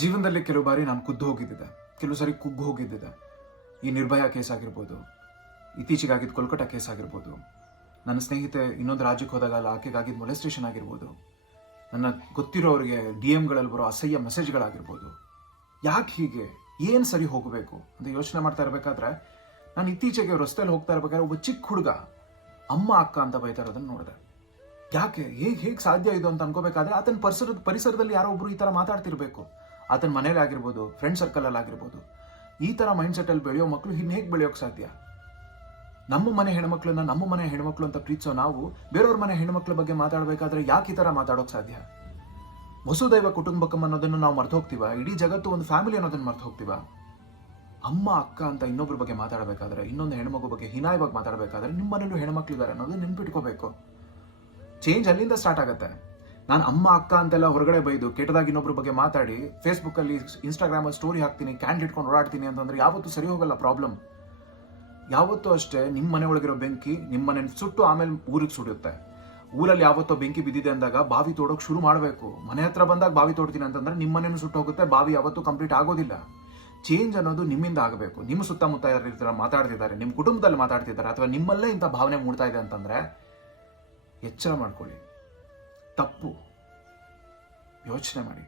ಜೀವನದಲ್ಲಿ ಕೆಲವು ಬಾರಿ ನಾನು ಕುದ್ದು ಹೋಗಿದ್ದಿದೆ, ಕೆಲವು ಸಾರಿ ಕುಗ್ಗು ಹೋಗಿದ್ದಿದೆ. ಈ ನಿರ್ಭಯ ಕೇಸ್ ಆಗಿರ್ಬೋದು, ಇತ್ತೀಚೆಗಾಗಿದ್ದ ಕೋಲ್ಕತ್ತಾ ಕೇಸ್ ಆಗಿರ್ಬೋದು, ನನ್ನ ಸ್ನೇಹಿತೆ ಇನ್ನೊಂದು ರಾಜ್ಯಕ್ಕೆ ಹೋದಾಗ ಆಕೆಗಾಗಿದ್ದ ಮೊಲೆಸ್ಟೇಷನ್ ಆಗಿರ್ಬೋದು, ನನ್ನ ಗೊತ್ತಿರೋರಿಗೆ DM ಗಳಲ್ಲಿ ಬರೋ ಅಸಹ್ಯ ಮೆಸೇಜ್ಗಳಾಗಿರ್ಬೋದು. ಯಾಕೆ ಹೀಗೆ, ಏನು ಸರಿ ಹೋಗಬೇಕು ಅಂತ ಯೋಚನೆ ಮಾಡ್ತಾ ಇರಬೇಕಾದ್ರೆ ನಾನು ಇತ್ತೀಚೆಗೆ ರಸ್ತೆಯಲ್ಲಿ ಹೋಗ್ತಾ ಇರಬೇಕಾದ್ರೆ ಒಬ್ಬ ಚಿಕ್ಕ ಹುಡುಗ ಅಮ್ಮ ಅಕ್ಕ ಅಂತ ಬೈತಾ ಇರೋದನ್ನು ನೋಡಿದೆ. ಯಾಕೆ, ಹೇಗೆ ಸಾಧ್ಯ ಇದು ಅಂತ ಅನ್ಕೋಬೇಕಾದ್ರೆ ಆತನ ಪರಿಸರದಲ್ಲಿ ಯಾರೋ ಒಬ್ರು ಈ ಥರ ಮಾತಾಡ್ತಿರ್ಬೇಕು. ಆತನ ಮನೇಲಿ ಆಗಿರ್ಬೋದು, ಫ್ರೆಂಡ್ ಸರ್ಕಲಲ್ಲಿ ಆಗಿರ್ಬೋದು. ಈ ಥರ ಮೈಂಡ್ಸೆಟ್ಟಲ್ಲಿ ಬೆಳೆಯೋ ಮಕ್ಕಳು ಇನ್ನು ಹೇಗೆ ಬೆಳೆಯೋಕೆ ಸಾಧ್ಯ? ನಮ್ಮ ಮನೆ ಹೆಣ್ಮಕ್ಳನ್ನ ನಮ್ಮ ಮನೆ ಹೆಣ್ಮಕ್ಳು ಅಂತ ಪ್ರೀತಿಸೋ ನಾವು ಬೇರೆಯವ್ರ ಮನೆ ಹೆಣ್ಮಕ್ಳ ಬಗ್ಗೆ ಮಾತಾಡಬೇಕಾದ್ರೆ ಯಾಕೆ ಈ ಥರ ಮಾತಾಡೋಕೆ ಸಾಧ್ಯ? ವಸುದೈವ ಕುಟುಂಬಕಂ ಅನ್ನೋದನ್ನು ನಾವು ಮರ್ತು ಹೋಗ್ತೀವ? ಇಡೀ ಜಗತ್ತು ಒಂದು ಫ್ಯಾಮಿಲಿ ಅನ್ನೋದನ್ನು ಮರ್ತು ಹೋಗ್ತೀವ? ಅಮ್ಮ ಅಕ್ಕ ಅಂತ ಇನ್ನೊಬ್ರ ಬಗ್ಗೆ ಮಾತಾಡಬೇಕಾದ್ರೆ, ಇನ್ನೊಂದು ಹೆಣ್ಮಗು ಬಗ್ಗೆ ಹೀನಾಯವಾಗಿ ಮಾತಾಡಬೇಕಾದ್ರೆ ನಿಮ್ಮ ಮನೇಲೂ ಹೆಣ್ಮಕ್ಳಿದ್ದಾರೆ ಅನ್ನೋದು ನೆನ್ಪಿಟ್ಕೋಬೇಕು. ಚೇಂಜ್ ಅಲ್ಲಿಂದ ಸ್ಟಾರ್ಟ್ ಆಗುತ್ತೆ. ನಾನು ಅಮ್ಮ ಅಕ್ಕ ಅಂತೆಲ್ಲ ಹೊರಗಡೆ ಬೈದು ಕೆಟ್ಟದಾಗಿ ಇನ್ನೊಬ್ರ ಬಗ್ಗೆ ಮಾತಾಡಿ ಫೇಸ್ಬುಕ್ಕಲ್ಲಿ ಇನ್ಸ್ಟಾಗ್ರಾಮಲ್ಲಿ ಸ್ಟೋರಿ ಹಾಕ್ತೀನಿ, ಕ್ಯಾಂಡಲ್ ಇಟ್ಕೊಂಡು ಓಡಾಡ್ತೀನಿ ಅಂತಂದ್ರೆ ಯಾವತ್ತೂ ಸರಿ ಹೋಗಲ್ಲ ಪ್ರಾಬ್ಲಮ್. ಯಾವತ್ತೂ ಅಷ್ಟೇ ನಿಮ್ಮ ಮನೆ ಒಳಗಿರೋ ಬೆಂಕಿ ನಿಮ್ಮ ಮನೆ ಸುಟ್ಟು ಆಮೇಲೆ ಊರಿಗೆ ಸುಡುತ್ತೆ. ಊರಲ್ಲಿ ಯಾವತ್ತೋ ಬೆಂಕಿ ಬಿದ್ದಿದೆ ಅಂದಾಗ ಬಾವಿ ತೋಡೋಕೆ ಶುರು ಮಾಡಬೇಕು. ಮನೆ ಹತ್ರ ಬಂದಾಗ ಬಾವಿ ತೋಡ್ತೀನಿ ಅಂತಂದ್ರೆ ನಿಮ್ಮ ಮನೇನು ಸುಟ್ಟು ಹೋಗುತ್ತೆ, ಬಾವಿ ಯಾವತ್ತೂ ಕಂಪ್ಲೀಟ್ ಆಗೋದಿಲ್ಲ. ಚೇಂಜ್ ಅನ್ನೋದು ನಿಮ್ಮಿಂದ ಆಗಬೇಕು. ನಿಮ್ಮ ಸುತ್ತಮುತ್ತ ಯಾರು ಮಾತಾಡ್ತಿದ್ದಾರೆ, ನಿಮ್ಮ ಕುಟುಂಬದಲ್ಲಿ ಮಾತಾಡ್ತಿದ್ದಾರೆ, ಅಥವಾ ನಿಮ್ಮಲ್ಲೇ ಇಂಥ ಭಾವನೆ ಮೂಡ್ತಾ ಇದೆ ಅಂತಂದ್ರೆ ಎಚ್ಚರ ಮಾಡ್ಕೊಳ್ಳಿ. ತಪ್ಪು, ಯೋಚನೆ ಮಾಡಿ.